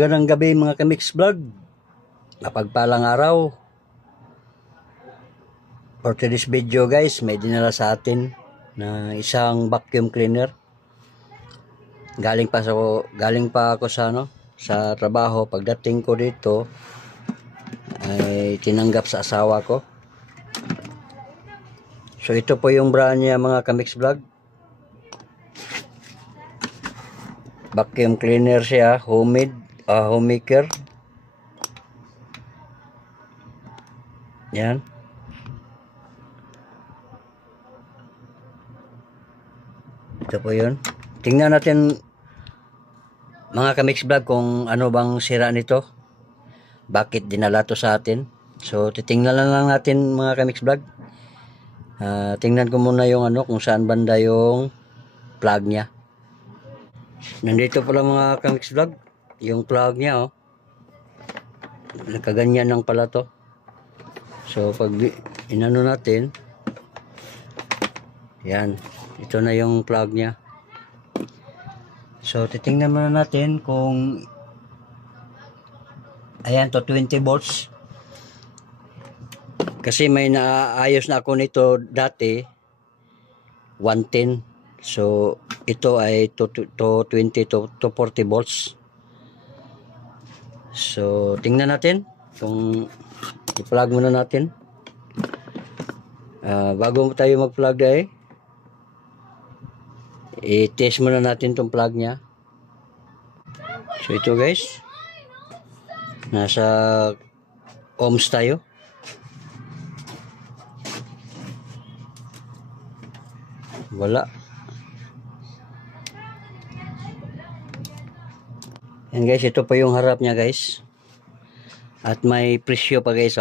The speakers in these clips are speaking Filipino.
Magandang gabi mga Kamix Vlog. Mapagpalang araw. For today's video guys, may dinala sa atin na isang vacuum cleaner. Galing pa ako sa trabaho. Pagdating ko dito ay tinanggap sa asawa ko. So ito po yung brand niya mga Kamix Vlog. Vacuum cleaner siya, homemaker. Yan. Ito po yun. Tingnan natin mga Kamix Vlog kung ano bang sira nito. Bakit dinala to sa atin. So titingnan lang natin mga Kamix Vlog. Tingnan ko muna yung kung saan banda yung plug niya. Nandito pala mga Kamix Vlog, yung plug niya nakaganyan lang pala to. So pag inano natin, yan, ito na yung plug niya. So titingnan muna natin kung ayan to 20 volts. Kasi may naayos na ako nito dati 110. So ito ay to 20 to 40 volts. So tingnan natin kung i-plug muna natin. Bago tayo mag-plug ay i-test muna natin tong plug niya. So ito guys, nasa ohms tayo. Wala. Yan guys, ito po yung harap niya guys. At may presyo pa guys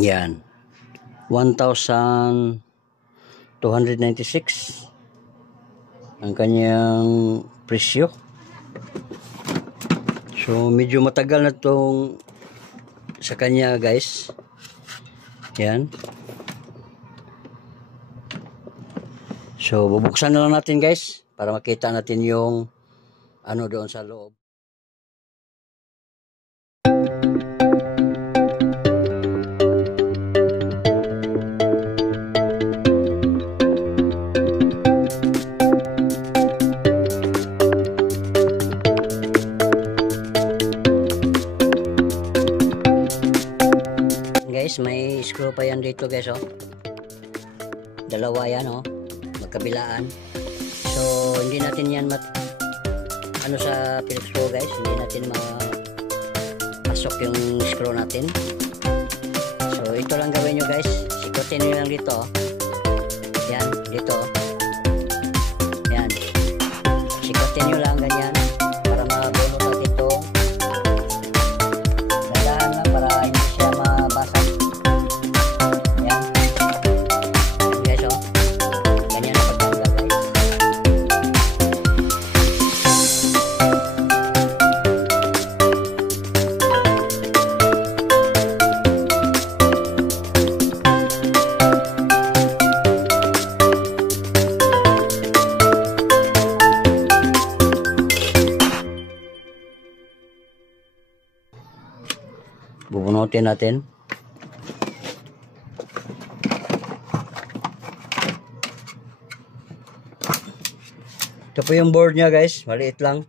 Yan. 1,296 ang kanyang presyo. So medyo matagal na tong sa kanya guys. Yan. So bubuksan na lang natin guys para makita natin yung doon sa loob. Guys, may screw pa yan dito guys dalawa yan magkabilaan. So hindi natin yan sa Phillips screw guys, hindi natin mapasok yung screw natin. So ito lang gawin nyo guys, sikutin nyo lang dito yan, dito yan, sikutin nyo lang ganyan para mabunot natin ito. Gadahan lang para hindi siya mabasag. Yan guys ganyan na pagtanggal guys. Bubunutin natin. Ito po yung board niya guys, maliit lang.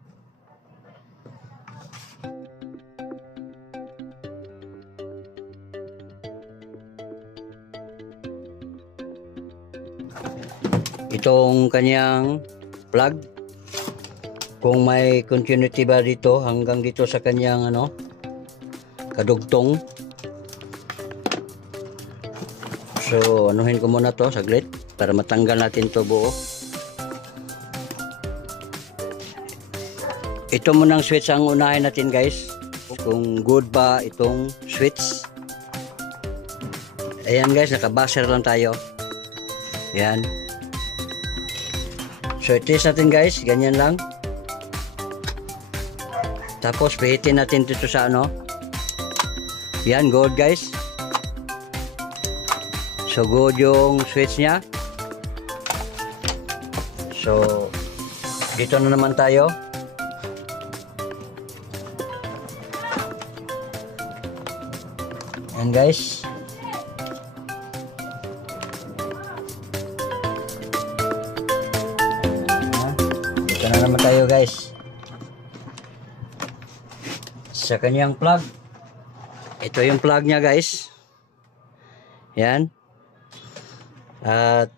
Itong kanyang plug, kung may continuity ba dito hanggang dito sa kanyang kadugtong. So anuhin ko muna to saglit para matanggal natin to buo. Ito munang switch ang unahin natin guys, kung good ba itong switch. Ayan guys, naka-buzzer lang tayo. Ayan. So i-test natin guys, ganyan lang. Tapos pihitin natin dito sa yan, good guys. So good yung switch niya. So dito na naman tayo. Ayan guys. Dito na naman tayo guys sa kanyang plug. Ito yung plug niya guys. Yan. At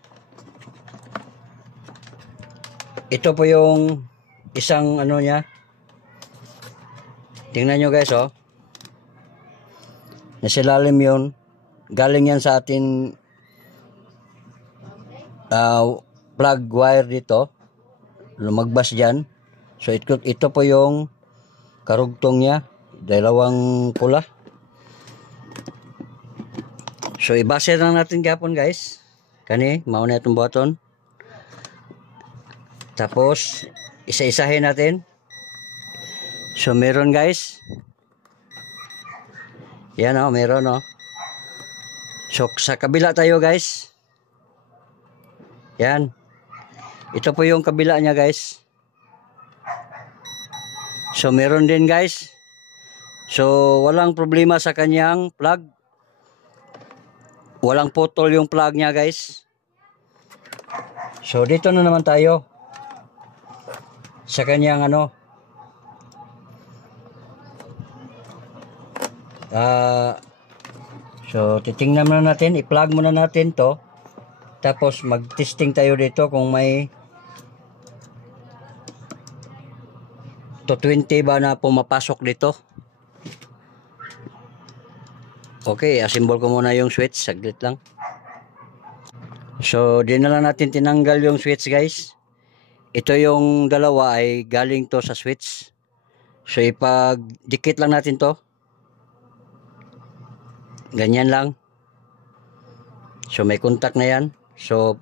ito po yung isang ano niya. Tingnan nyo guys oh. Nasilalim yun. Galing yan sa ating plug wire dito. Lumagbas dyan. So ito po yung karugtong niya. Dalawang pula. So ibase lang natin gapon guys. Kani, mauna itong button. Tapos isa-isahin natin. So meron guys. Yan o, meron o. So sa kabila tayo guys. Yan. Ito po yung kabila niya guys. So meron din guys. So walang problema sa kanyang plug. Walang putol yung plug niya guys. So dito na naman tayo sa kanyang ano. So titingnan muna natin, i-plug muna natin to. Tapos mag-testing tayo dito kung may 220 ba na pumapasok dito. Okay, assemble ko muna yung switch, saglit lang. So di na lang natin tinanggal yung switch guys. Ito yung dalawa ay galing to sa switch. So ipag-dikit lang natin to. Ganyan lang. So may contact na yan. So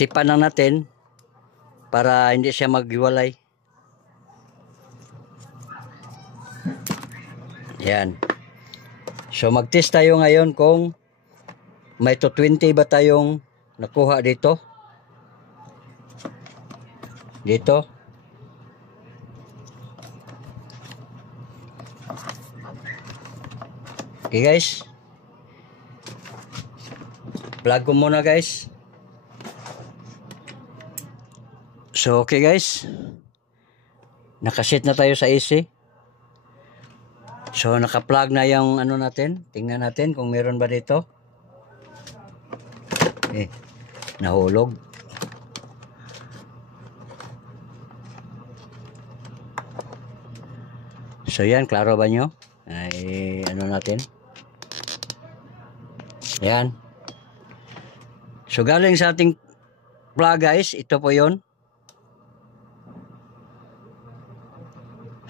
tipan lang natin para hindi siya maghiwalay. Yan. So mag-test tayo ngayon kung may 220 ba tayong nakuha dito. Dito. Okay guys. Plug ko muna guys. So okay guys. Nakasit na tayo sa AC. So naka-plug na yung ano natin. Tingnan natin kung meron ba dito. Nahulog. So yan, klaro ba nyo? Ay ano natin? Yan. So galing sa ating plug guys, ito po yon.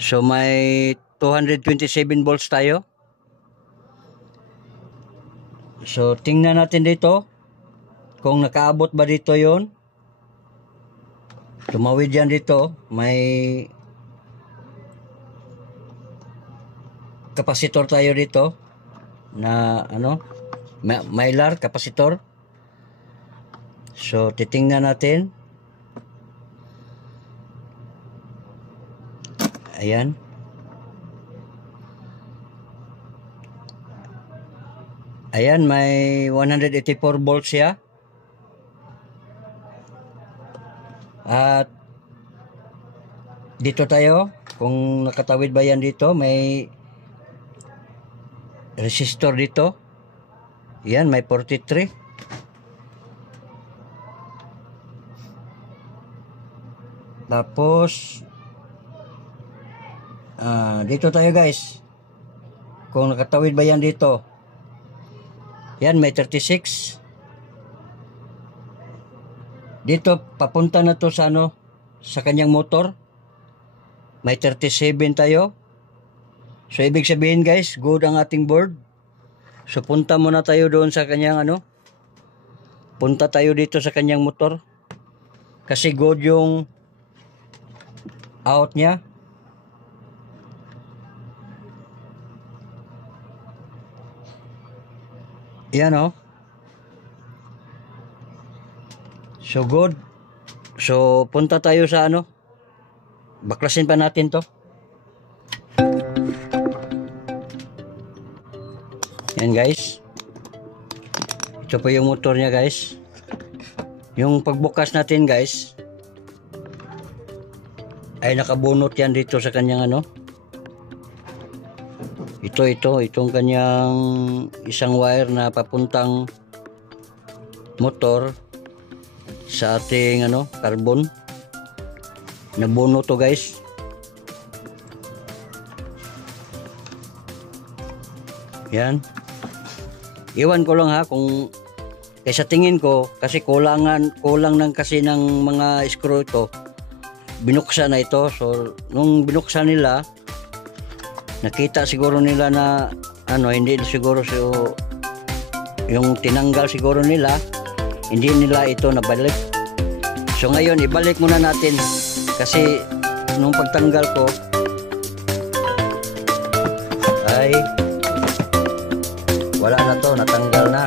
So may 227 volts tayo. So tingnan natin dito kung nakaabot ba dito yon. Tumawid yan dito. May kapasitor tayo dito na ano, mylar kapasitor. So titingnan natin. Ayan. Ayan, may 184 volts siya. At dito tayo, kung nakatawid ba yan dito, may resistor dito. Yan, may 43. Tapos dito tayo guys, kung nakatawid ba yan dito. Yan, may 36. Dito papunta na to sa ano, sa kanyang motor. May 37 tayo. So ibig sabihin guys, good ang ating board. So punta muna tayo doon sa kanyang ano. Punta tayo dito sa kanyang motor. Kasi good yung out niya. Yan o. So good. So punta tayo sa ano. Baklasin pa natin to. Yan guys. Ito po yung motor niya guys. Yung pagbukas natin guys ay nakabunot yan dito sa kanyang ano. Itong kanyang isang wire na papuntang motor sa ating ano, carbon. Nabuno to guys. Yan. Iwan ko lang ha kung sa tingin ko kasi kulang lang kasi ng mga screw ito. Binuksan na ito. So nung binuksan nila, nakita siguro nila na ano, hindi siguro so yung tinanggal siguro nila, hindi nila ito nabalik. So ngayon ibalik muna natin kasi nung pagtanggal ko ay wala na to, natanggal na.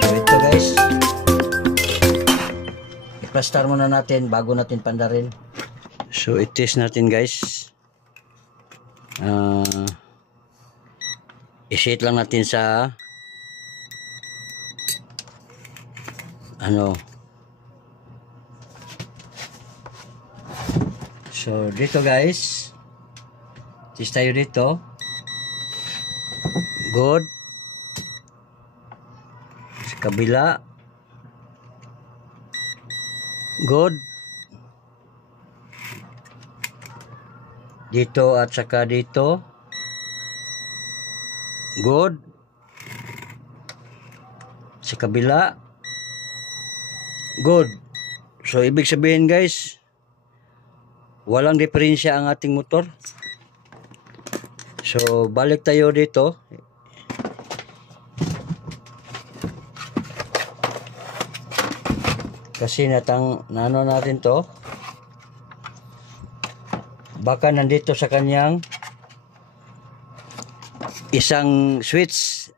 So ito guys, i-plaster muna natin bago natin pandarin. So i-test natin guys. I-set lang natin sa ano. So dito guys, test tayo dito. Good. Sa kabila. Good. Dito at saka dito. Good. Sa kabila. Good. So ibig sabihin guys, walang diferensya ang ating motor. So balik tayo dito. Kasi nano natin to. Baka nandito sa kanyang isang switch,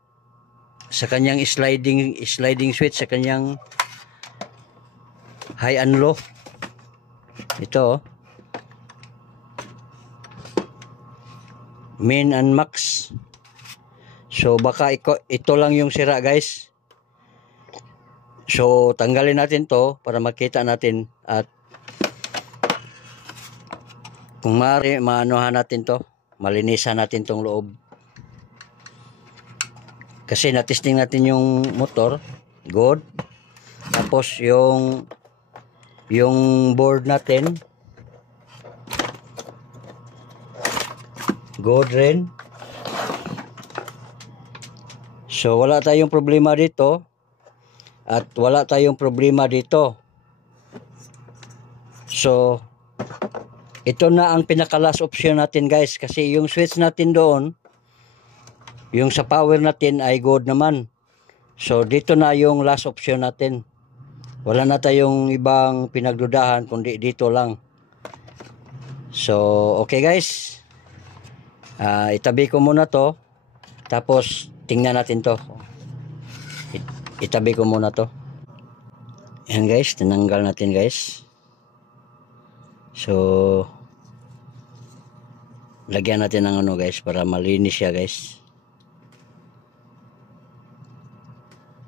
sa kanyang sliding switch, sa kanyang high and low. Ito min and max. So baka ito lang yung sira guys. So tanggalin natin to para makita natin at kung maaari maanuhan natin to, malinisan natin tong loob. Kasi na-testing natin yung motor, good. Tapos yung board natin, good rin. So wala tayong problema dito at wala tayong problema dito. So ito na ang pinaka last option natin guys, kasi yung switch natin doon, yung sa power natin ay good naman. So dito na yung last option natin. Wala na tayong ibang pinagdudahan kundi dito lang. So okay guys, itabi ko muna to, tapos tingnan natin to. Itabi ko muna to. Yan guys, tinanggal natin guys. So lagyan natin ng ano guys para malinis siya guys.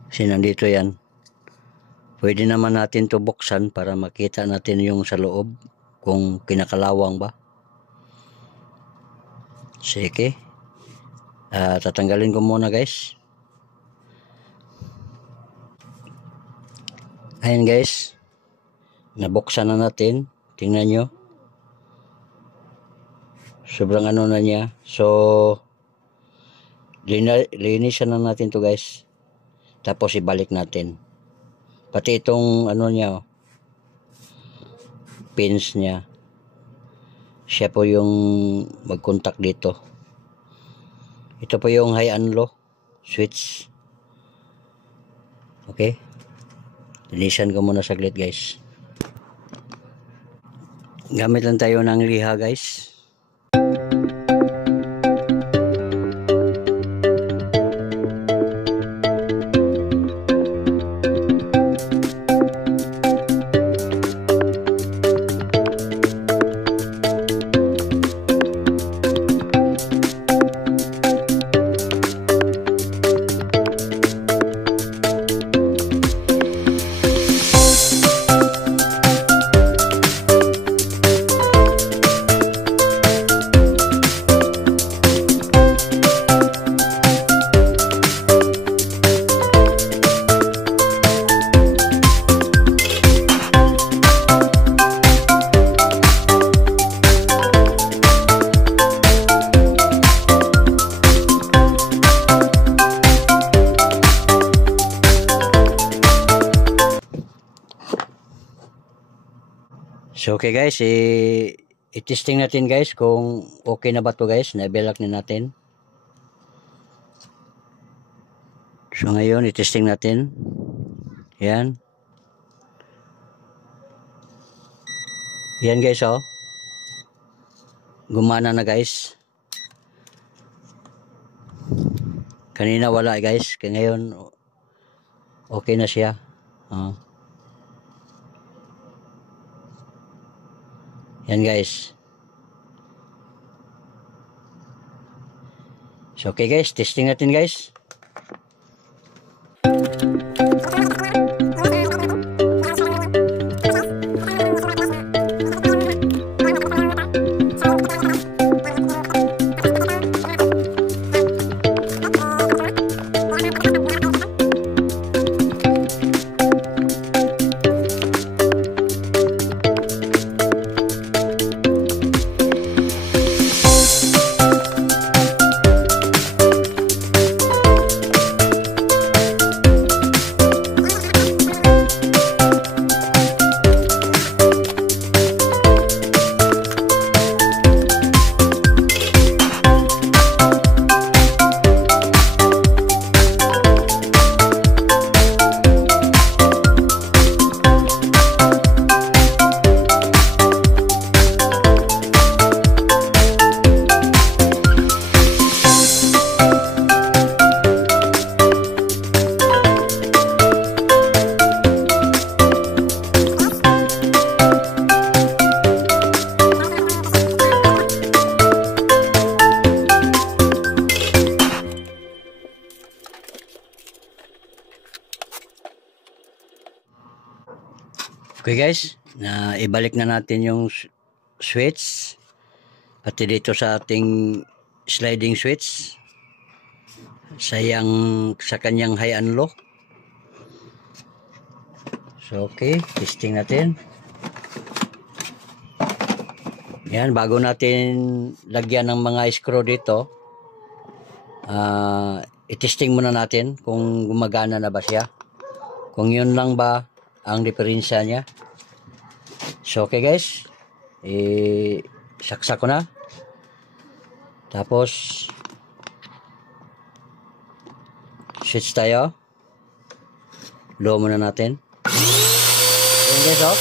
Kasi nandito yan. Pwede naman natin to buksan para makita natin yung sa loob kung kinakalawang ba. Sige. Tatanggalin ko muna guys. Ayan guys, nabuksan na natin. Tingnan nyo, sobrang ano na niya. So linisan na natin to guys, tapos ibalik natin pati itong ano niya, pins niya. Siya po yung mag-contact dito. Ito po yung high and low switch. Okay, linisan ko muna saglit guys. Gamit lang tayo ng liha guys. So okay guys, i-testing natin guys kung okay na ba to guys. Na-belak na natin. So ngayon, i-testing natin. Yan. Yan guys, oh. Gumana na guys. Kanina wala guys. Kaya ngayon, okay na siya. Yan guys. So okay guys, testing natin guys. Okay guys, ibalik na natin yung switch pati dito sa ating sliding switch sa kanyang high and low. So okay, testing natin. Yan, bago natin lagyan ng mga screw dito, i-testing muna natin kung gumagana na ba siya, kung yun lang ba ang diferensya niya. So okay guys, saksak ko na. Tapos switch tayo. Low muna natin. Ayan guys, oh.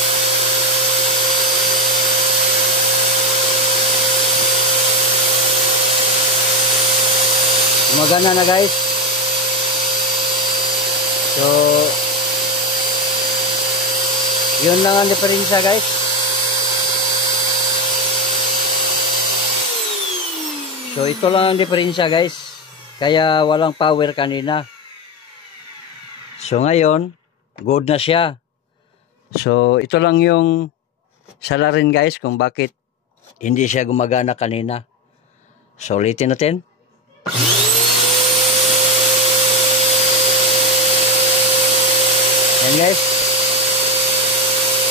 Gumagana na guys. So yun lang ang diferensya guys. So ito lang ang diferensya guys. Kaya walang power kanina. So ngayon, good na siya. So ito lang yung salarin guys kung bakit hindi siya gumagana kanina. So ulitin natin. Yan guys.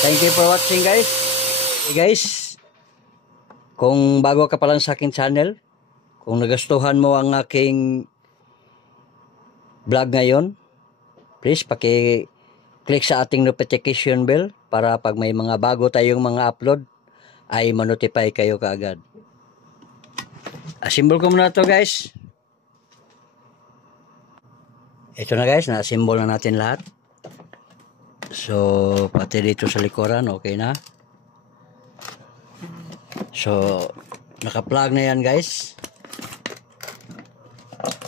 Thank you for watching guys. Hey guys, kung bago ka pa lang sa aking channel, kung nagustuhan mo ang aking vlog ngayon, please paki-click sa ating notification bell para pag may mga bago tayong mga upload ay ma-notify kayo kaagad. Assemble ko muna to guys. Ito na guys, na-assemble na natin lahat. So, pati dito sa likuran, okay na. So, naka-plug na yan guys.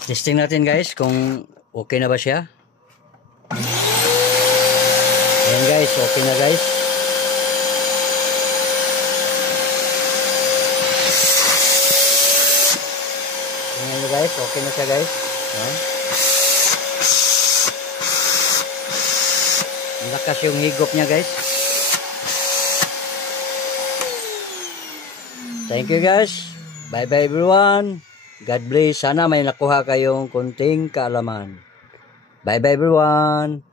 Testing natin guys kung okay na ba siya. Ayan guys, okay na guys. Ayan guys, okay na siya guys. Lakas yung higop niya guys. Thank you guys. Bye bye everyone. God bless. Sana may nakuha kayong kunting kaalaman. Bye bye everyone.